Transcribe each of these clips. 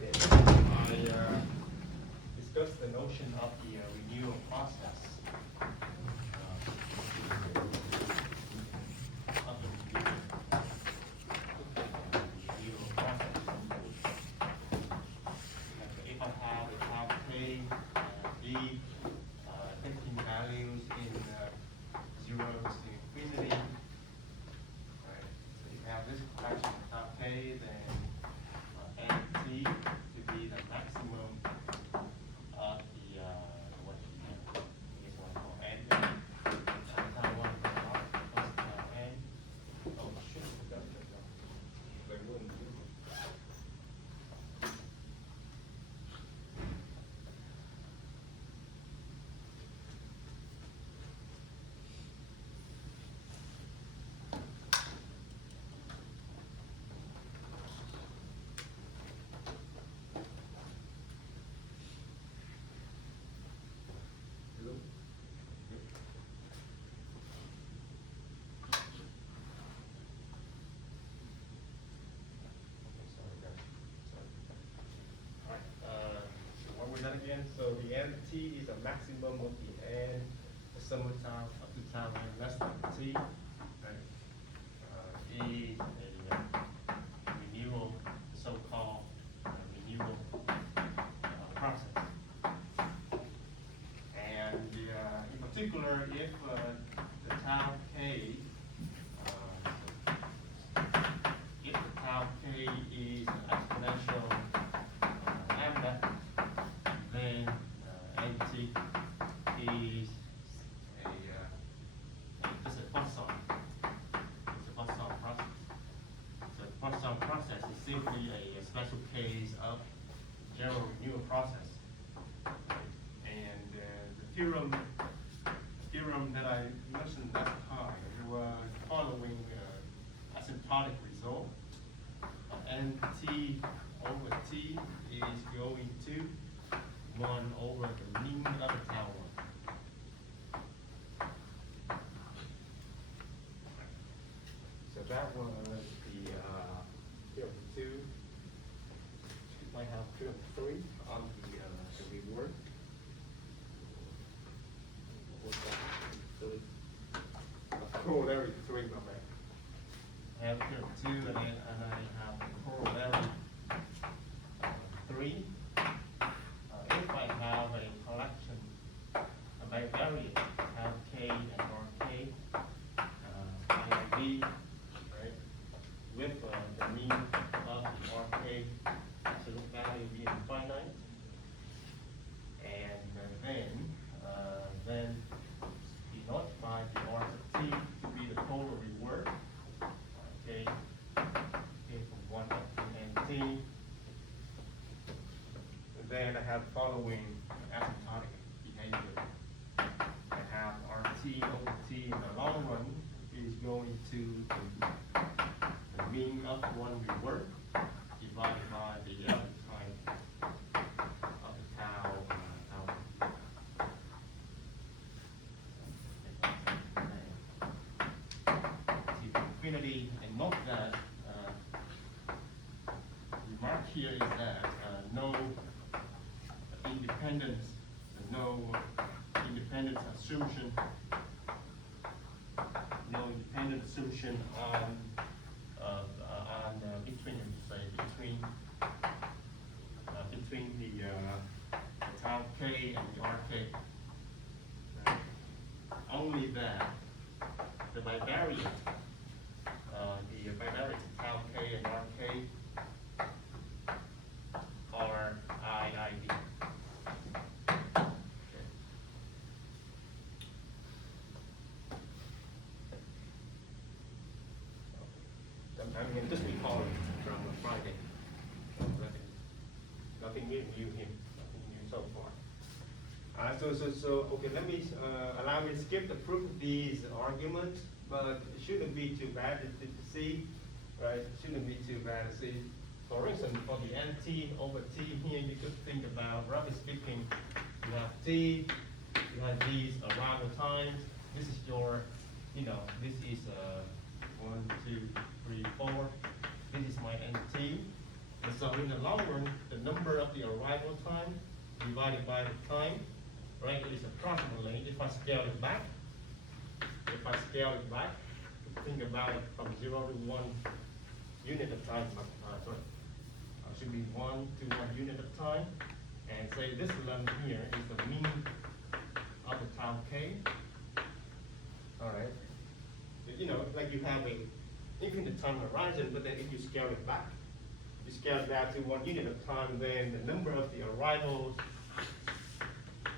Friday, I discussed the notion of the renewal process. Of the renewal process. If I have a child K, B, taking values in 0 to infinity, right? So if I have this collection of child K, then T to be the maximum of the what is one called N. Times one plus N. Oh shit, forgot that. They wouldn't do it. Hello? Yep. Okay, sorry guys. Sorry. Alright, so what we're done again, so the n t is a maximum of the n, the sum of time up to time n less than t, right? Is a renewal, so-called renewal process. And in particular, if the tau k, if the tau k is an exponential lambda, then nt is it's a Poisson. It's a Poisson process. So the Poisson process is simply a special case of general renewal process. And the theorem that I mentioned last time was following asymptotic result. Nt over t is going to 1 over the mean of the tau 1. So that was the theorem 2. You might have theorem 3 on the reward. What's that? 3. Corollary 3, my man. I have theorem 2 and then I have corollary 3. If I have a collection, a bivariate, have K and RK, I and B, right, with the mean of the RK absolute value being finite, and then denoted by the R of T to be the total reward, K from 1 up to NT. Then I have following asymptotic behavior. I have RT over T in the long run is going to the mean of one reward divided by the average time of the tau. To infinity, and note that remark here is that no independence assumption, on between the tau k and the RK. Right? Only that the bivariate tau k and RK are IID. I mean, just recall from Friday. Nothing new so far. So okay, let me allow me to skip the proof of these arguments, but it shouldn't be too bad to see, right? It shouldn't be too bad to see. For instance, for the nt over t here, you could think about, roughly speaking, you have t, you have these arrival times. This is your, this is 1, 2, 3, 4. This is my nt. And so in the long run, the number of the arrival time divided by the time, right, is approximately, if I scale it back, think about it from 0 to 1 unit of time, should be 1 to 1 unit of time, and say this length here is the mean of the time k. All right. You know, like you have a infinite time horizon, but then if you scale it back, to 1 unit of time, then the number of the arrivals, so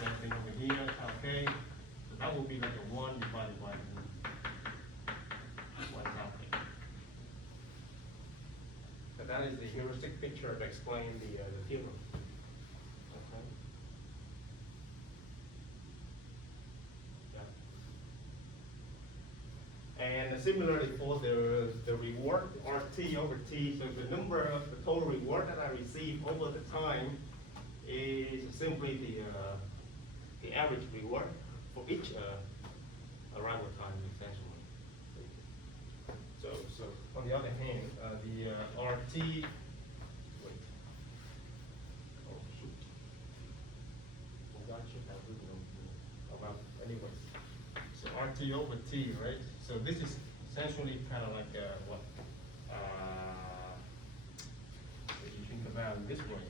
same thing over here, time k, so that will be like a 1 divided by 1 time k. So that is the heuristic picture to explain the theorem. Okay. Yeah. And similarly for the reward, RT over T, so the number of the total reward that I receive over the time is simply the average reward for each arrival time, essentially. So on the other hand, the RT, wait, oh shoot, forgot you have written over. Well, anyways, so RT over T, right? So this is essentially kind of like what if you think about it this way.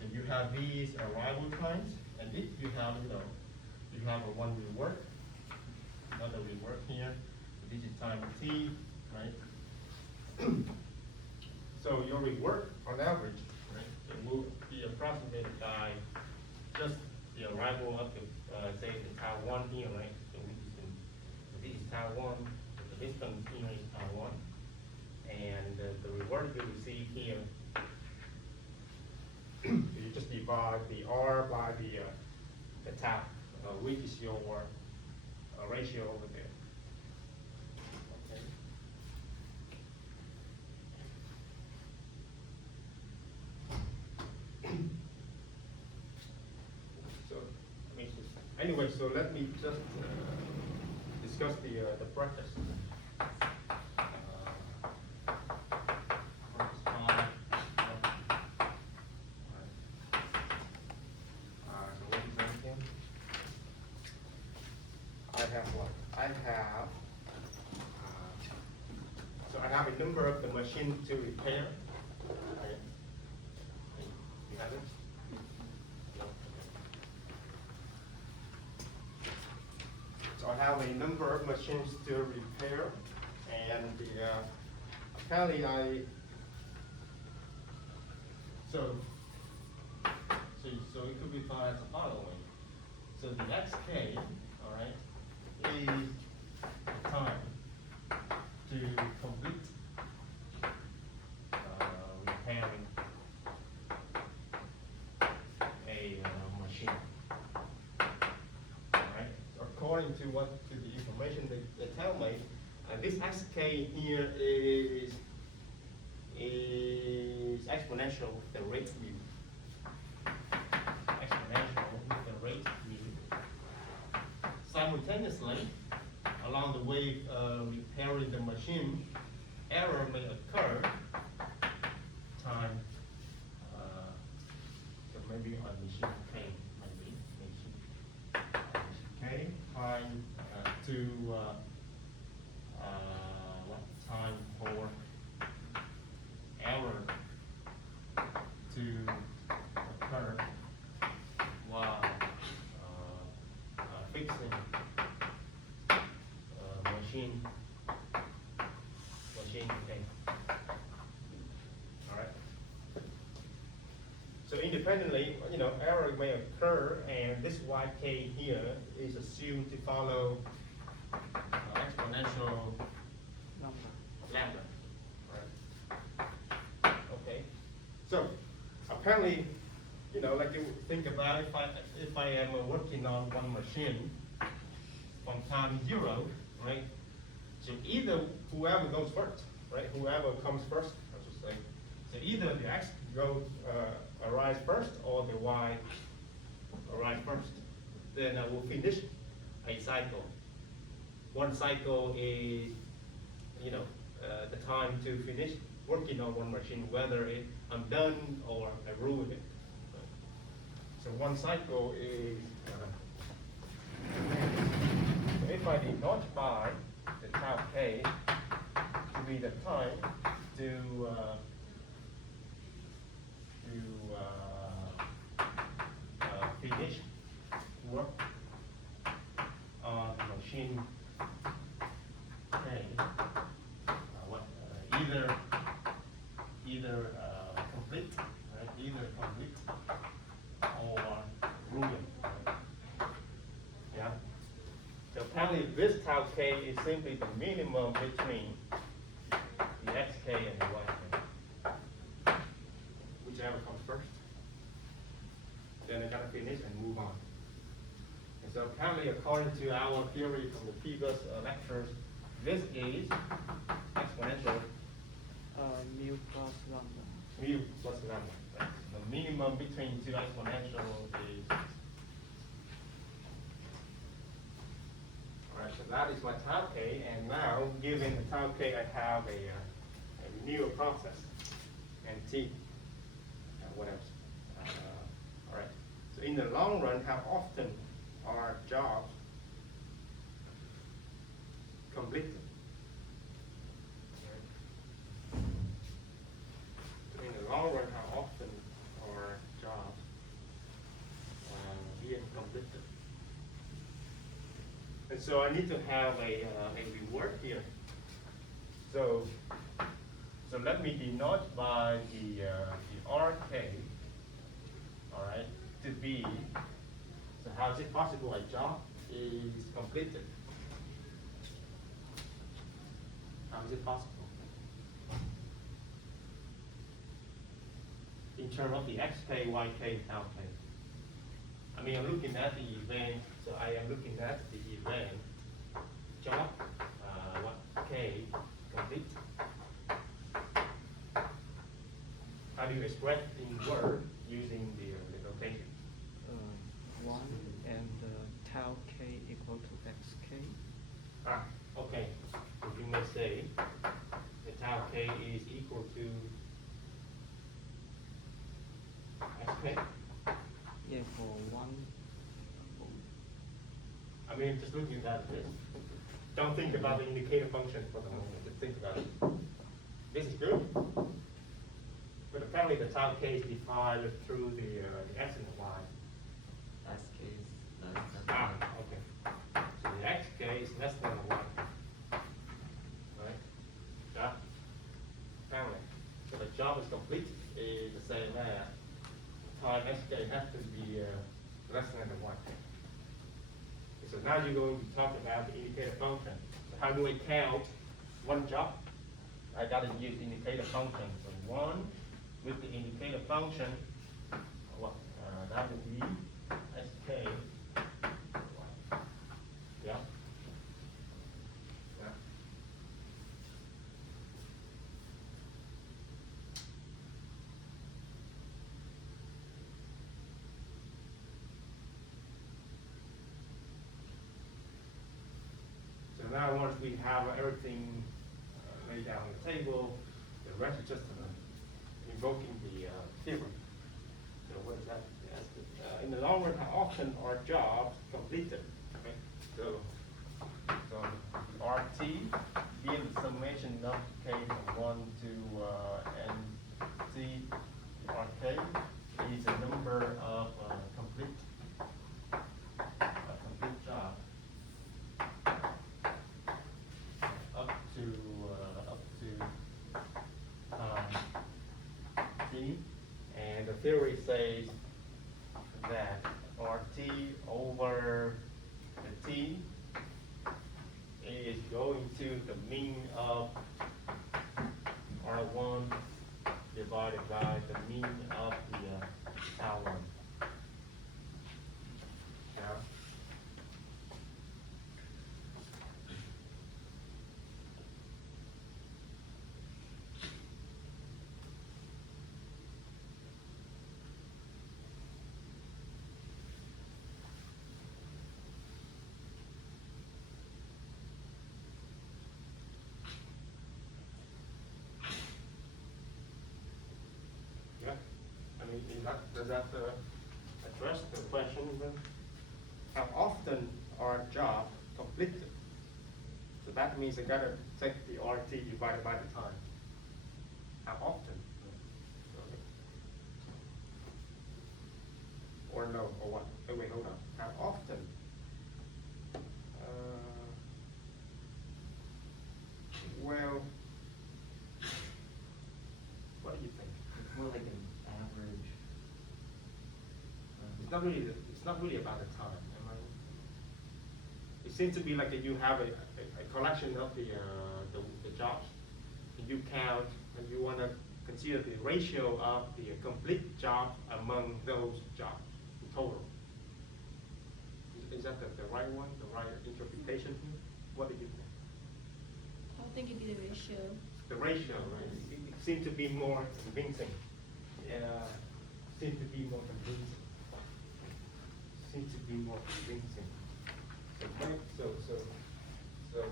So you have these arrival times, and if you have, you have a one reward, another reward here. So this is time T, right? So your reward on average, right, it will be approximated by just the arrival of the, say the Taiwan here, right? So this is Taiwan, the distance here is Taiwan, and the reward you receive here, you just divide the R by the tau, which is your ratio over there. Okay. So, anyway, so let me just discuss the practice. So I have a number of the machine to repair. Okay. You have it? No. Okay. So I have a number of machines to repair, and apparently so it could be found as the following. So the xk, all right, is the time to complete repairing a machine. All right. So according to the information they tell me, this xk here is exponential with the rate mu. Exponential with the rate mu. Simultaneously, along the way repairing the machine, error may occur. Time, so maybe on machine K, maybe machine K, time to what time for error to occur while fixing machine K. All right. So independently, error may occur, and this yk here is assumed to follow exponential lambda. Right. Okay. So apparently, like you think about if I am working on one machine from time 0, right? So either whoever goes first, right? Whoever comes first, I should say. So either the x arrives first or the y arrives first. Then we'll finish a cycle. One cycle is, the time to finish working on one machine, whether I'm done or I ruined it. So one cycle is, so if I did not buy the tau k to be the time to finish work on the machine K, either complete, right? Either complete or ruined. Right? Yeah. So apparently this tau k is simply the minimum between the xk and the yk. Whichever comes first. Then I gotta finish and move on. And so apparently, according to our theory from the previous lectures, this is exponential mu plus lambda. mu plus lambda. Right? The minimum between two exponentials is. Alright, so that is my tau k, and now given the tau k, I have a new process and t. What else? Alright. So in the long run, how often are jobs completed? So in the long run, how often are jobs being completed? And so I need to have a reward here. So let me denote by the RK, all right, to be. So how is it possible a job is completed? How is it possible? In terms of the xk, yk, tau k. I mean, I'm looking at the event, so I am looking at the event job, what k complete. How do you express in word using the notation? 1 and tau k equal to xk. Ah, okay. So you may say the tau k is equal to xk. Yeah, for 1. I mean, just looking at this. Don't think about the indicator function for the moment. Just think about it. This is good. But apparently the tau k is defined through the x and the y. SK is less than Ah, 1. okay. So the xk is less than 1. Right? Yeah. Apparently. So the job is complete is the same as time xk has to be less than 1. So now you're going to talk about the indicator function. So how do I count one job? I got to use indicator function. So 1 with the indicator function, what? That would be sk. Yeah. Yeah. So now once we have everything laid down on the table, the rest is just invoking the theorem. So what is that? In the long run, how often are jobs completed? Okay. So RT being the summation of k from 1 to NT RK is a number of complete job up to T, and the theory says that RT over the T is going to the mean of R1 divided by the mean of the R1. Yeah. mean, does that address the question? How often are jobs completed? So that means I gotta take the RT divided by the time. How often? Or no, or what? Wait, hold on. How often? Well, what do you think? It's more like an average. It's not really about the time, am I? It seems to be like that you have a collection of the jobs, and you count, and you wanna consider the ratio of the complete job among those jobs in total. Is that the right one, the right interpretation? What do you think? I think it'd be the ratio. The ratio, right? It seemed to be more convincing. Yeah, seemed to be more convincing. Seems to be more convincing. Okay, so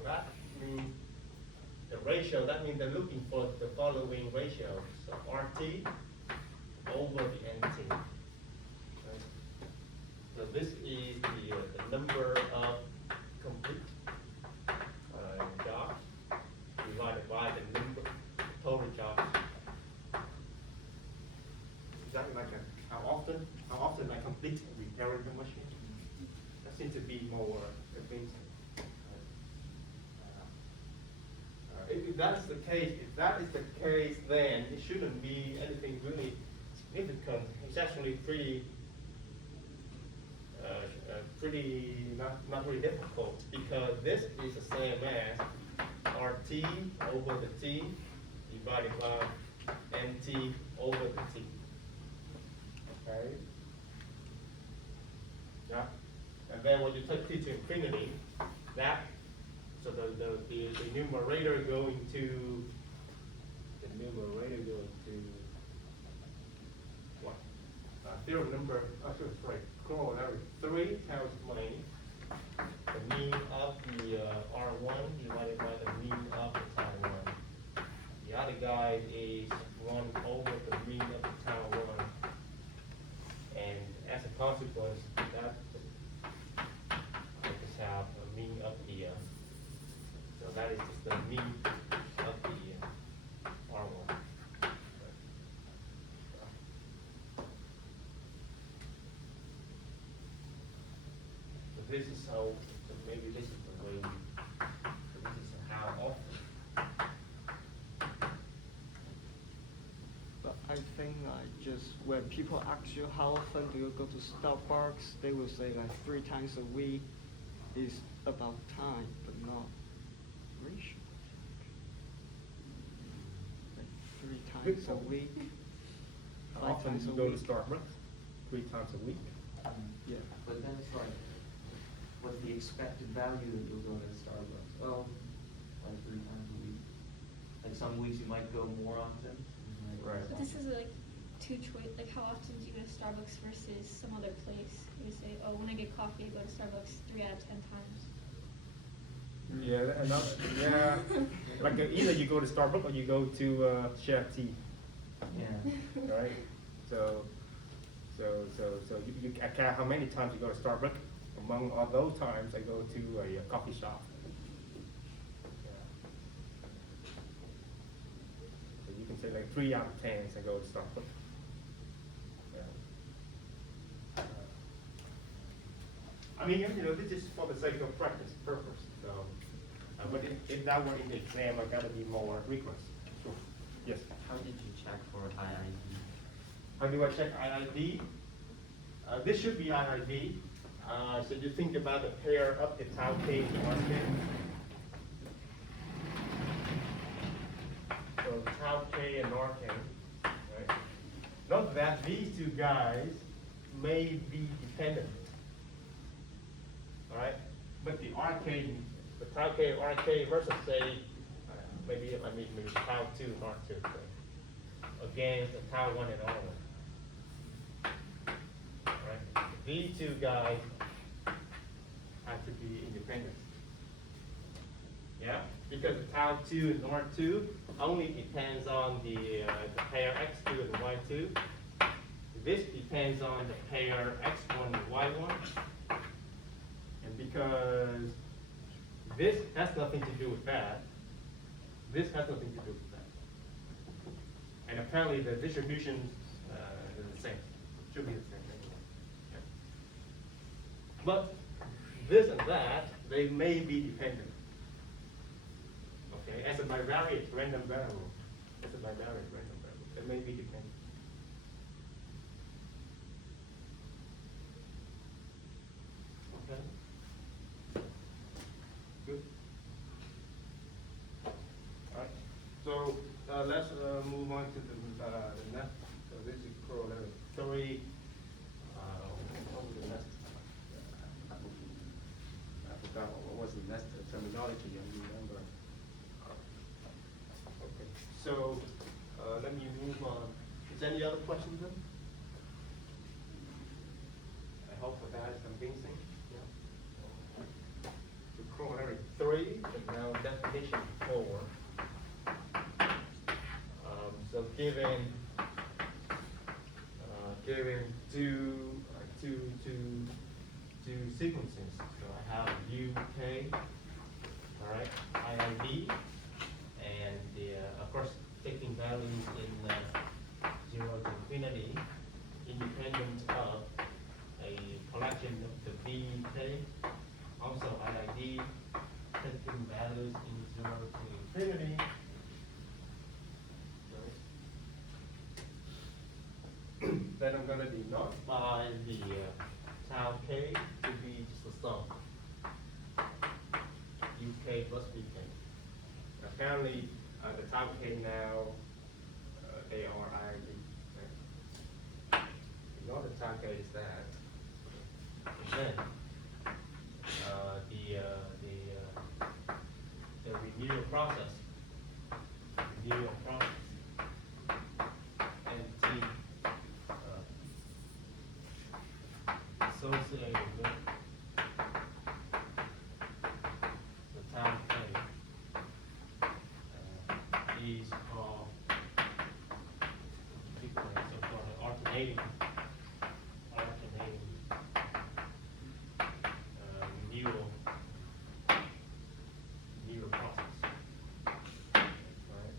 that means the ratio, that means they're looking for the following ratio. So RT over the NT. Right? So this is the number of complete jobs divided by the number total jobs. Is that like how often I complete repairing the machine? That seems to be more convincing. If that's the case, then it shouldn't be anything really significant. It's actually pretty not really difficult, because this is the same as RT over the T divided by NT over the T. Okay? Yeah? And then when you take T to infinity, so the numerator going to what? Theorem number, corollary 3 tells me the mean of the R1 divided by the mean of the tau 1. The other guy is 1 over the mean of the tau 1. And as a consequence, that I just have a mean of the, so that is just the mean of the R1. So this is how, so maybe this is the way, so this is how often. But I think just when people ask you how often do you go to Starbucks, they will say like 3 times a week is about time, but not ratio. Like 3 times a week. How 5 often times do you a go to week. Starbucks? 3 times a week? Yeah. But then it's like, what's the expected value that you'll go to Starbucks? Oh, like 3 times a week. Like some weeks you might go more often. you might go Right. But this is like two choice, like how often do you go to Starbucks versus some other place? You say, oh, when I get coffee, I go to Starbucks 3 out of 10 times. Yeah, yeah. Like either you go to Starbucks or you go to Share Tea, Yeah. right? So you I count how many times you go to Starbucks. Among all those times, I go to a coffee shop. Yeah. So you can say like 3 out of 10 I go to Starbucks. Yeah. I mean, this is for the sake of practice purpose. So, but if that were in the exam, I gotta be more rigorous. Sure. Yes. How did you check for IID? How do I check IID? This should be IID. So you think about the pair of the tau k and RK. So tau k and RK, right? Note that these two guys may be dependent. All right? But the tau k and RK versus say, maybe tau 2 and R2, right? Against the tau 1 and R1. Right? These two guys have to be independent. Yeah? Because the tau 2 and R2 only depends on the pair x2 and y2. depends on the pair X1 and Y1. And because this has nothing to do with that, this has nothing to do with that. And apparently the distributions is the same, should be the same anyway. Okay. But this and that, they may be dependent. Okay, as a bivariate random variable, it may be dependent. Okay. Good. All right. So let's move on to the next. So this is corollary 3. What was the next? I forgot what was the next terminology. I remember. Okay. So let me move on. Is there any other questions then? I hope that is convincing. Yeah. So corollary 3, and now definition 4. So given two sequences, so I have UK, all right, IID, and of course taking values in 0 to infinity, independent of a collection of the VK, also IID, taking values in 0 to infinity. Then I'm going to denote by the tau k to be just a sum. UK plus VK. Apparently, the tau k now, they are IID. Right? You know the tau k is that. And then, the renewal process. And T. Associated with the time frame is called so-called alternating renewal process. Right?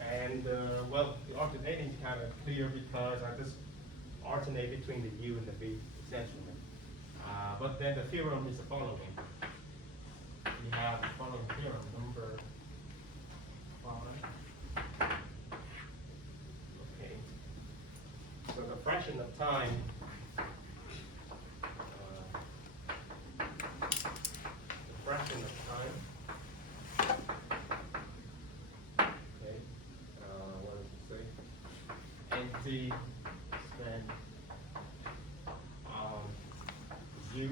And well, the alternating is kind of clear because I just alternate between the U and the V, essentially. But then the theorem is the following. We have the following theorem, number 5. Okay. So the fraction of time, okay, what does it say? NT spent on U,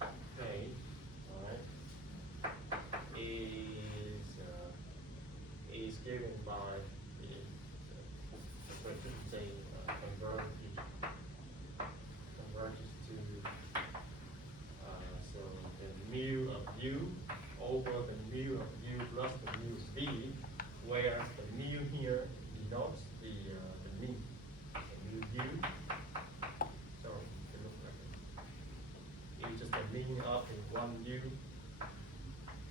okay, all right, is given by the, I should say, converges to, so the mu of U over the mu of U plus the mu of V, whereas the mu here denotes the mean. The mu U, sorry, it looks like it. It's just the mean of the one U,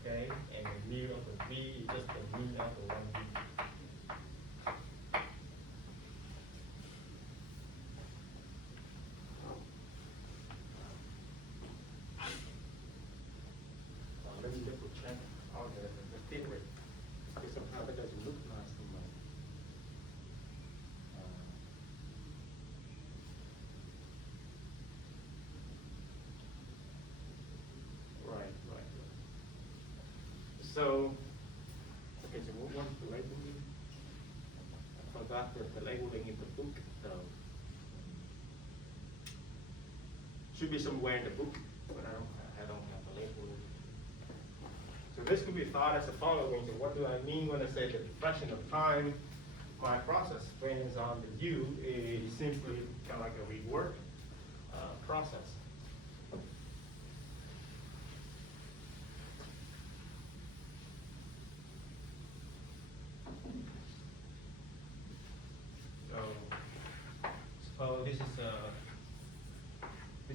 okay, and the mu of the V is just the mean of the one V. Let me double check all the theory, because sometimes it doesn't look nice to me. Right. So, okay, so what was the labeling? I forgot the labeling in the book, so. Should be somewhere in the book, but I don't have the labeling. So this could be thought as the following. So what do I mean when I say the fraction of time my process spends on the U is simply kind of like a rework process. this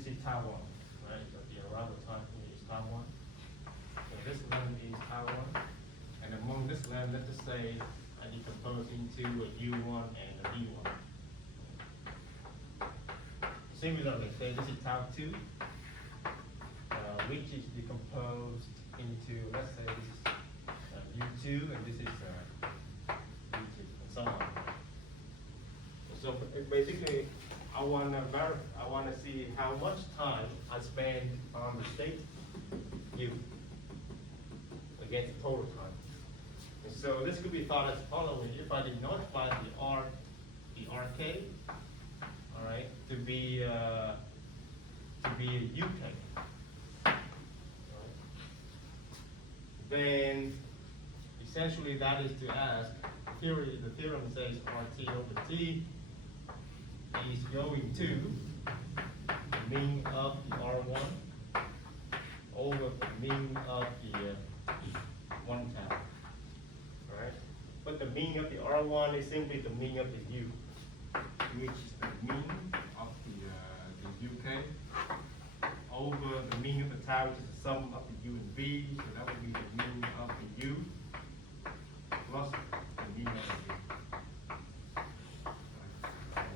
is Taiwan, right? So the arrival time here is Taiwan. So this land is Taiwan, and among this land, let's just say I decompose into a U1 and a V1. Similarly, say this is Tau 2, which is decomposed into, let's say this is U2 and this is U2, and so on. So basically, I want to see how much time I spend on the state U against the total time. And so this could be thought as following: if I did notify the RK, all right, to be a UK, right, then essentially that is to ask. The theorem says RT over T is going to the mean of the R1 over the mean of the 1 tau. Right? But the mean of the R1 is simply the mean of the U, which is the mean of the UK over the mean of the tau, which is the sum of the U and V. So that would be the mean of the U plus the mean of the U.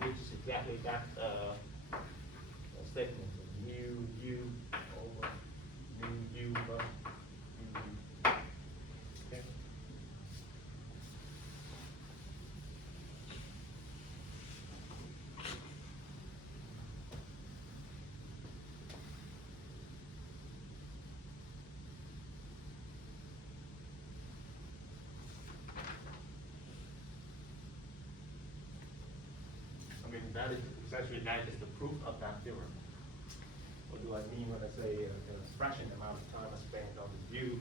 Which is exactly that statement, so mu U over mu U plus mu U. Okay. I mean, that is essentially that is the proof of that theorem. What do I mean when I say the fraction amount of time I spend on the U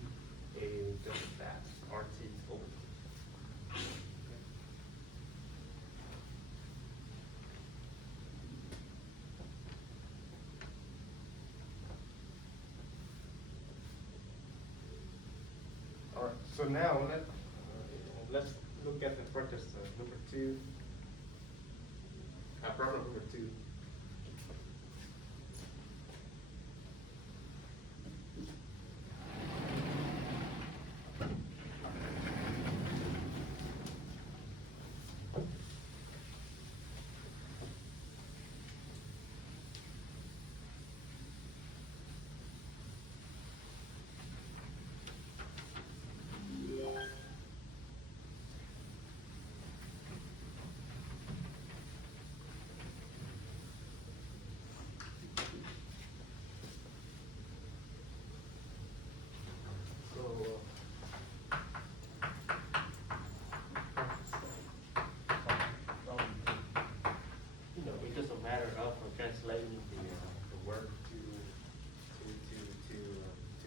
is just that, RT over T. All right, so now let's look at the practice number 2. Problem number 2. It's just a matter of translating the work to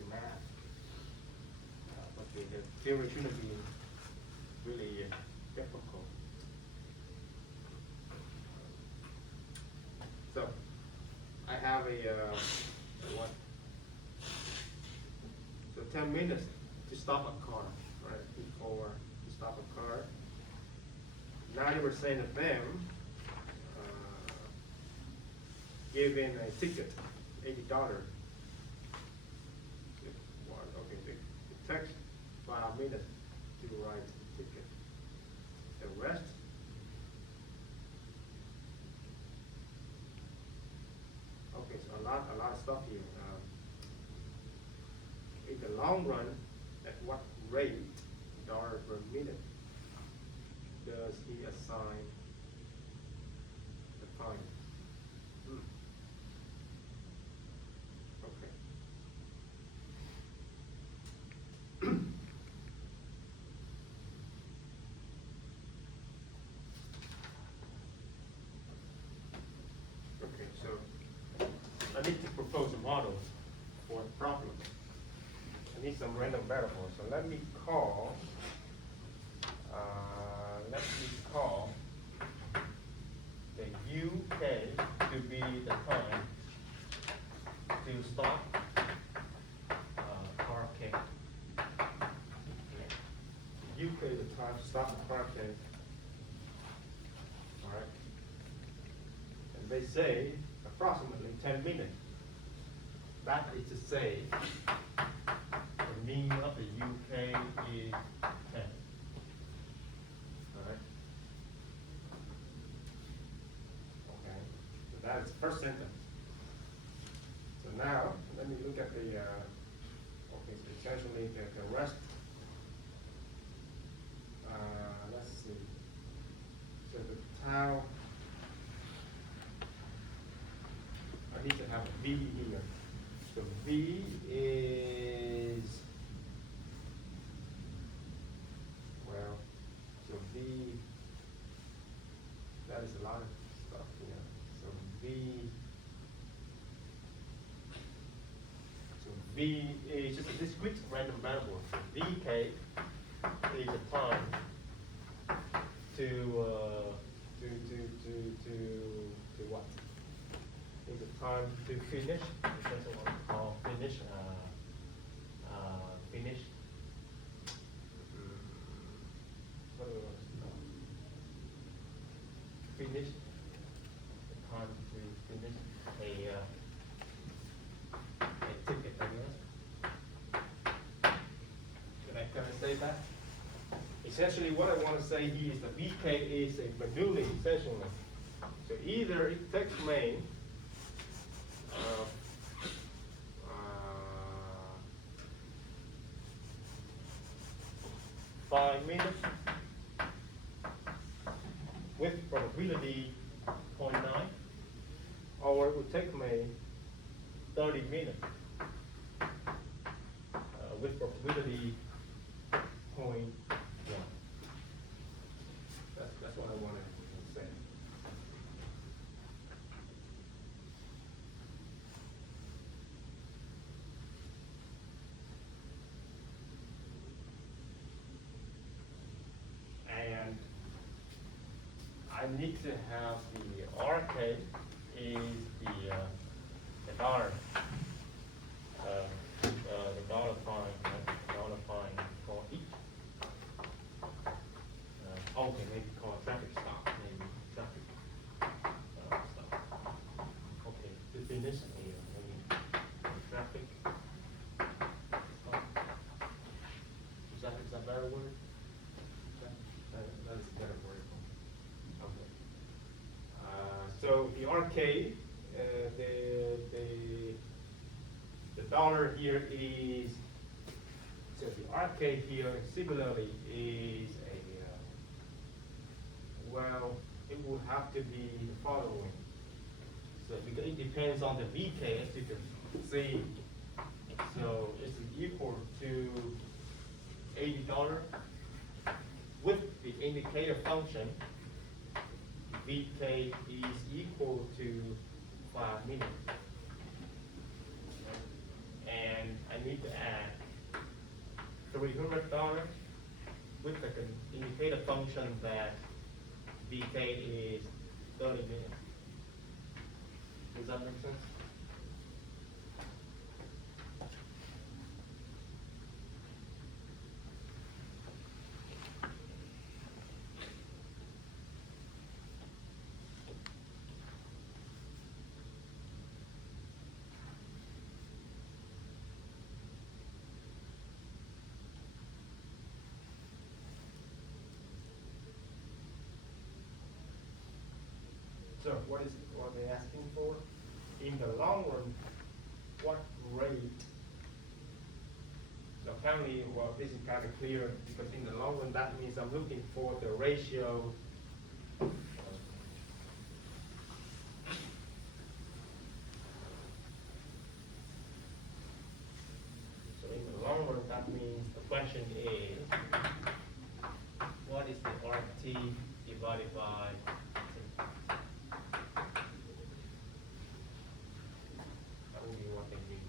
math. But the theory shouldn't be really difficult. So I have what? So 10 minutes to stop a car, right? Before to stop a car. 90% of them given a ticket, $80. Okay, it takes 5 minutes to write the ticket. The rest, okay, so a lot of stuff here. In the long run, at what rate, dollar per minute, does he assign the time? Okay, so I need to propose a model for the problem. I need some random variables. So let me call the UK to be the time to stop car K. UK the time to stop the car K. All right. And and they say approximately 10 minutes. That is to say, the mean of the UK is 10. Alright? Okay, so that is the first sentence. So now, let me look at the, okay, so essentially the rest. Let's see. So the tau, I need to have a V here. So V is, well, so V, that is a lot of stuff here. So V is just a discrete random variable. So Vk is a time to what? Is a time to finish. That's what we call finish. Finish. What do we want to call? Finish. The time to finish a ticket, I guess. Can I say that? Essentially, what I want to say here is that VK is a Bernoulli, essentially. So either it takes me 5 minutes with probability 0.9, or it would take me 30 minutes with probability 0.1. That's what I want to say. And I need to have the RK is the dollar, the dollar sign for each. Okay, maybe call a traffic stop, maybe traffic stop. Okay, definition here, maybe traffic stop. Is that better word? That is a better word. Okay. So the RK, the dollar here is, so the RK here similarly is a, well, it will have to be the following. So because it depends on the VK, as you can see. So it's equal to $80 with the indicator function. VK is equal to 5 minutes. And I need to add $300 with the indicator function that VK is 30 minutes. Does that make sense? So what are they asking for? In the long run, what rate? So apparently, well, this is kind of clear because in the long run, that means I'm looking for the ratio. So in the long run, that means the question is, what is the RT divided by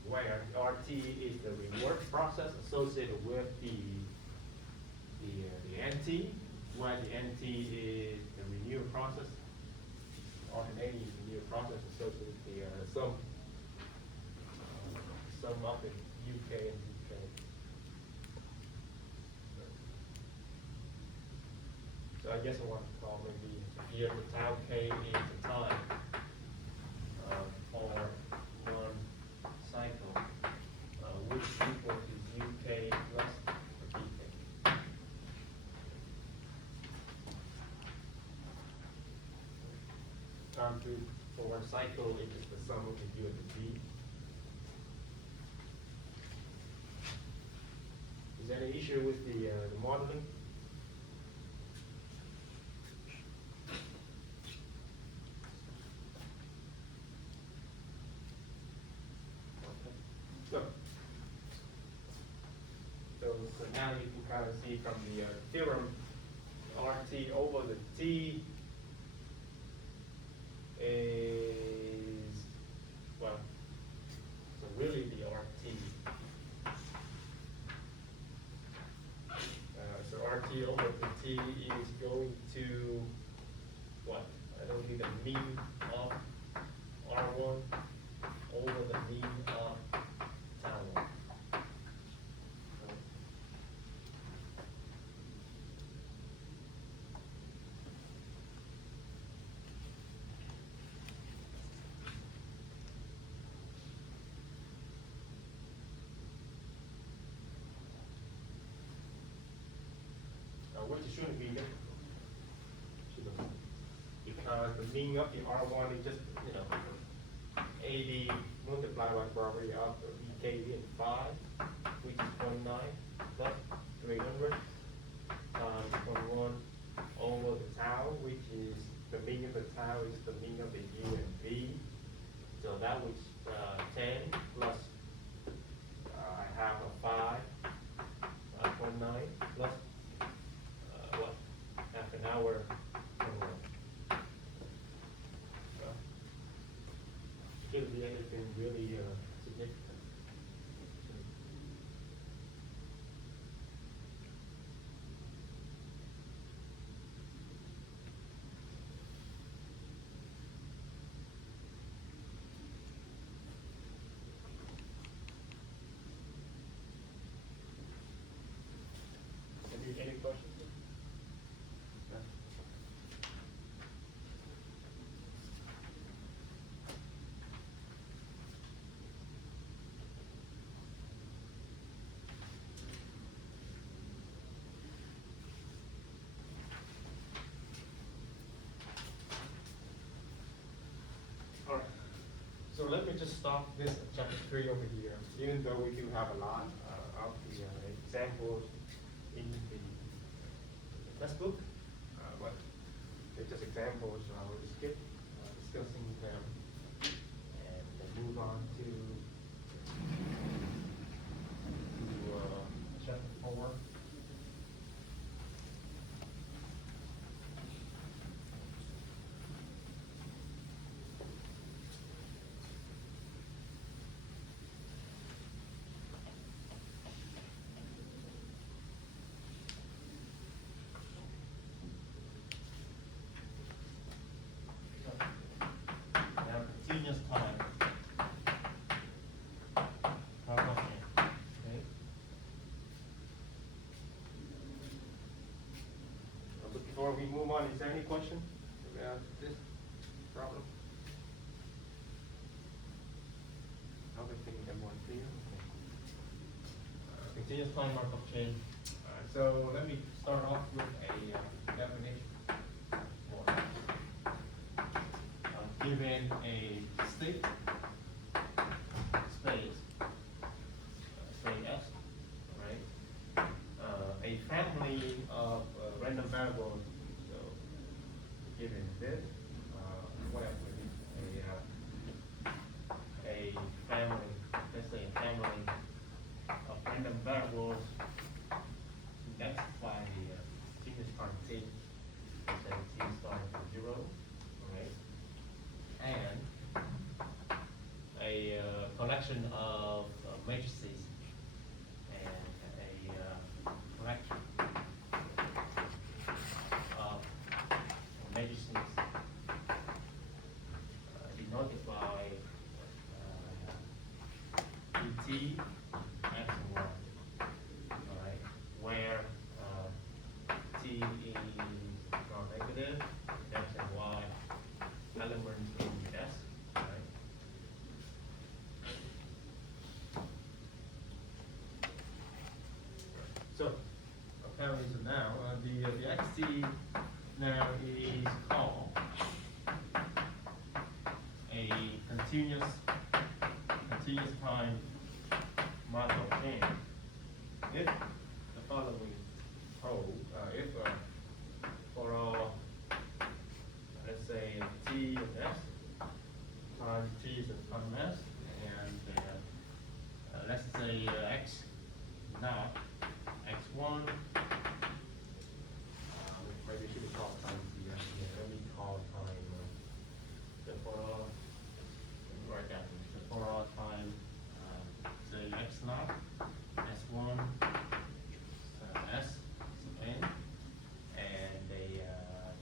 where RT is the reward process associated with the NT, where the NT is the renewal process, alternating renewal process associated with the sum of the UK and UK. So I guess I want to call maybe here the tau K is the time. time to, for one cycle, it is the sum of the U and the V. Is there any issue with the modeling? Okay. So now you can kind of see from the theorem, RT over the T is, well, so really the RT. So RT over the T is going to, what? It'll be the mean of R1 over the mean of tau 1. Which shouldn't be difficult. Because the mean of the R1 is just, you know, 80 multiplied by property of the EKV and 5, which is 0.9 plus 300 times 0.1 over the tau, which is the mean of the tau is the mean of the U and V. So that was 10 plus I have a 5.9 plus what? Half an hour. Shouldn't be anything really significant. Any questions? Alright, so let me just stop this at chapter 3 over here, even though we do have a lot of the examples in the textbook, but they're just examples, so I will skip discussing them and then move on to chapter 4. Now, continuous time. Okay. But before we move on, is there any question about this problem? Everything everyone clear? Okay. Continuous time Markov chain. So let me start off with a definition. Given a state space, say S, right? A family of random variables, so given this, whatever, a family, let's say a family of random variables indexed by continuous time t, say t starting from 0, right? And a collection of matrices and a collection of matrices denoted by T, X, and Y, alright, where T is non-negative, X and Y elements in S, right? So apparently, so now the xt now is called continuous time Markov chain. If the following hold, if for all, let's say t of s, time t is a time s, and let's say x naught, x1, maybe we should call time t, let me call time, so for all, write that, so for all time, say x naught, s1, s, so n, and the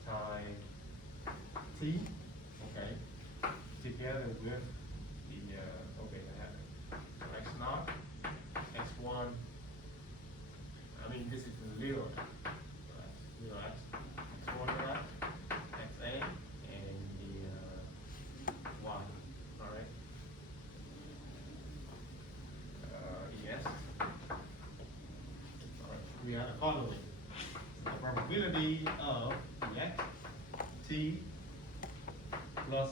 time t, okay, together with the, okay, I have it. So x naught, x1, I mean, this is the little x, so that's little x, x1 x, xn, and the y, all right? Yes. All right, we are the following. The probability of x t plus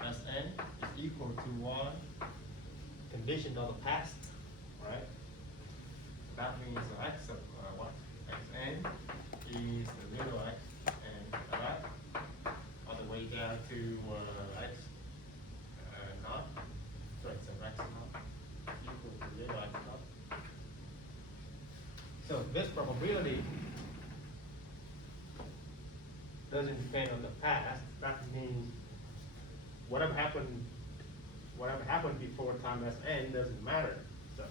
Sn is equal to 1 condition of the past, right? That means x of what? Xn is the little x and right, all the way down to x naught. So it's an x naught equal to little x naught. So this probability doesn't depend on the past. That means whatever happened before time Sn doesn't matter. So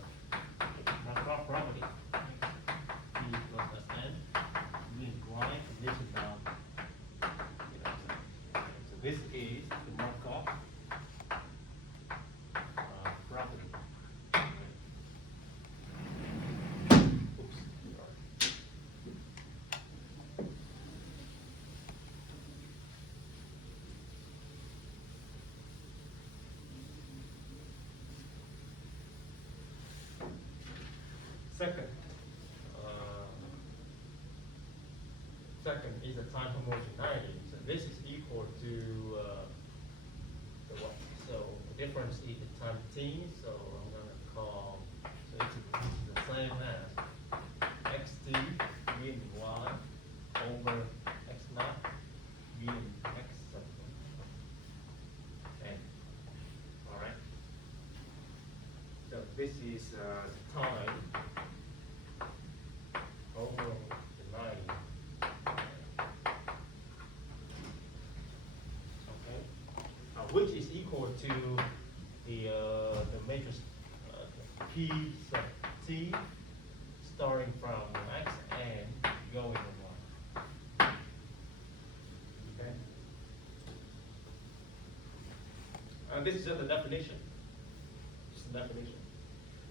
Markov property t plus Sn means y condition of, so this is the Markov property. Oops, sorry. Second is the time homogeneity. So this is equal to the what? So the difference is the time t. So I'm gonna call. So it's the same as xt given y over x naught given x sub n. All right. So this is the time over the 90. Okay, which is equal to the matrix p sub t starting from x and going to y. Okay. This is just a definition. Just a definition.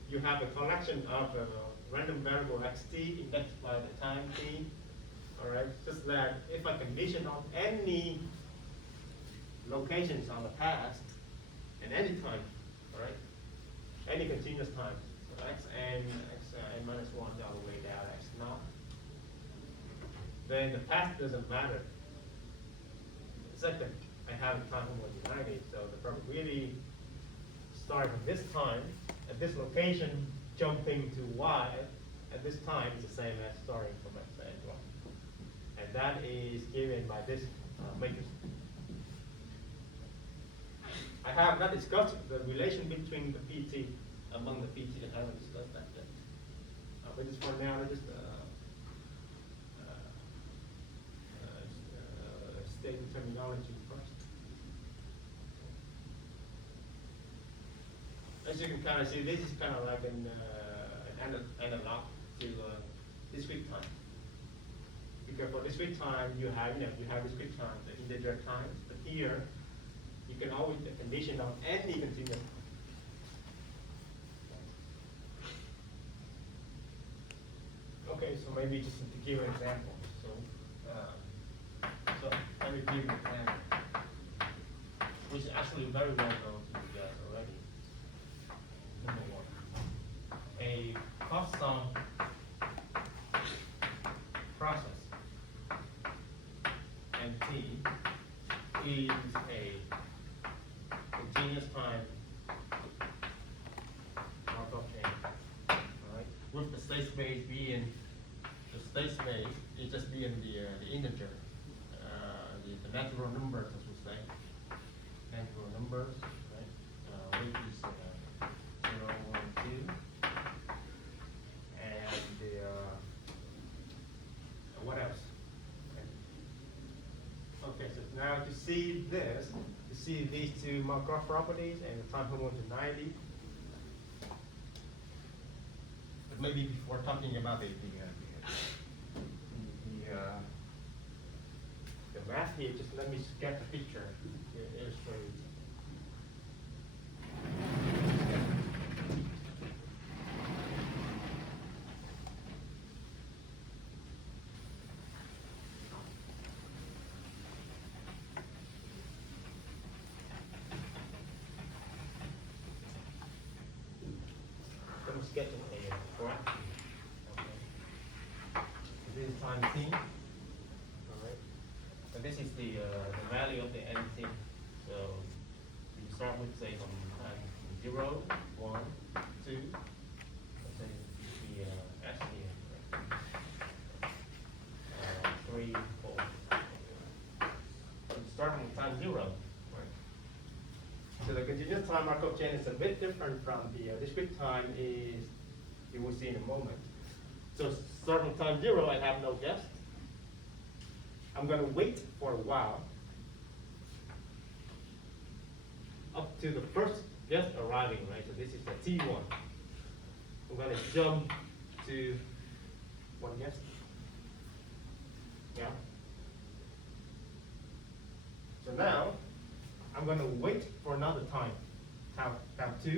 You have a collection of random variable xt indexed by the time t. All right, just that if I condition on any locations on the past at any time, all right, any continuous time, so xn minus 1 all the way down x naught, then the past doesn't matter. Second, I have time homogeneity, so the probability starting from this time at this location jumping to y at this time is the same as starting from x and y. And that is given by this matrix. I have not discussed the relation between the PT, among the PT, I haven't discussed that yet. But just for now, let's just state the terminology first. As you can kind of see, this is kind of like an analog to discrete time. Because for discrete time, you have discrete time, the integer times. But here, you can always condition on any continuous. Okay, so maybe just to give an example. So let me give you an example, which is actually very well known to you guys already. Number 1, a Poisson process and t is a continuous time Markov chain. Alright, with the state space being, the state space is just being the integer, the natural numbers, as we say, natural numbers, right? Which is 0, 1, 2, and the what else? Okay, so now to see this, to see these two Markov properties and the time homogeneity. But maybe before talking about the math here, just let me sketch a picture to illustrate. Let me sketch a graph. Okay. This is time t. Alright. So this is the value of the nt. So we start with, say, from time 0, 1, 2. Let's say the s here. Right? 3, 4. So we start from time 0. Right? So the continuous time Markov chain is a bit different from the discrete time, is you will see in a moment. So starting time 0, I have no guess. I'm going to wait for a while up to the first guest arriving, right? So this is the T1. I'm going to jump to one guest. Yeah. So now I'm going to wait for another time, time 2.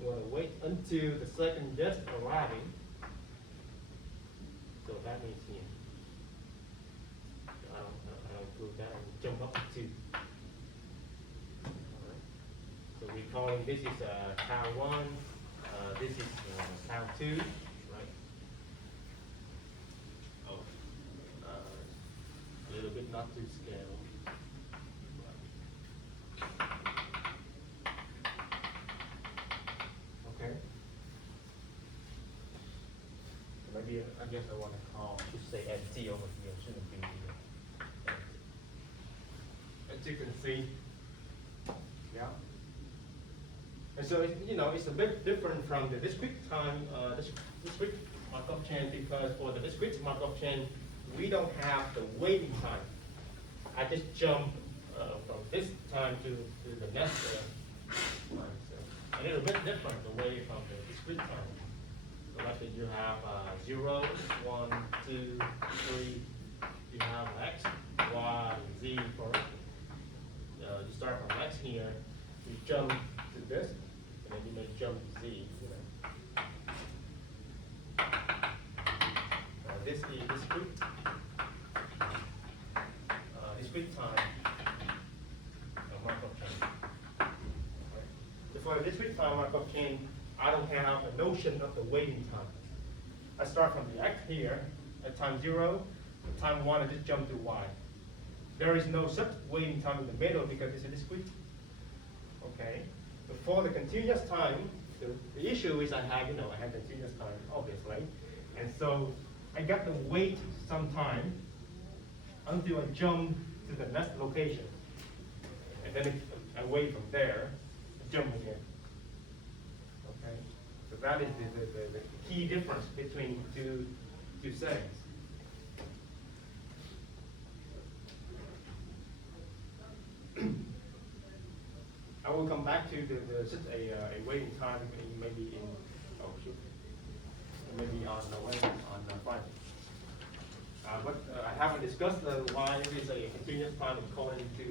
I'm going to wait until the second guest arriving. So that means here. I don't prove that. I jump up to 2. Alright. So we're calling this is tau 1. This is tau 2, right? Oh, a little bit not to scale. Okay. Maybe I guess I want to call, just say nt over here, shouldn't be here. As you can see, yeah. And so it's a bit different from the discrete time, discrete Markov chain, because for the discrete Markov chain, we don't have the waiting time. I just jump from this time to the next time. So a little bit different the way from the discrete time. So like you have 0, 1, 2, 3. You have x, y, z for you start from x here, you jump to this, and then you may jump to z. This is discrete. Discrete time Markov chain. Right. So for the discrete time Markov chain, I don't have a notion of the waiting time. I start from the x here at time 0, at time 1 I just jump to y. There is no such waiting time in the middle because it's a discrete. Okay. But for the continuous time, the issue is I have continuous time, obviously. And so I got to wait some time until I jump to the next location. And then I wait from there, jump again. Okay? So that is the key difference between two settings. I will come back to just a waiting time maybe maybe on Friday. But I haven't discussed why it is a continuous time according to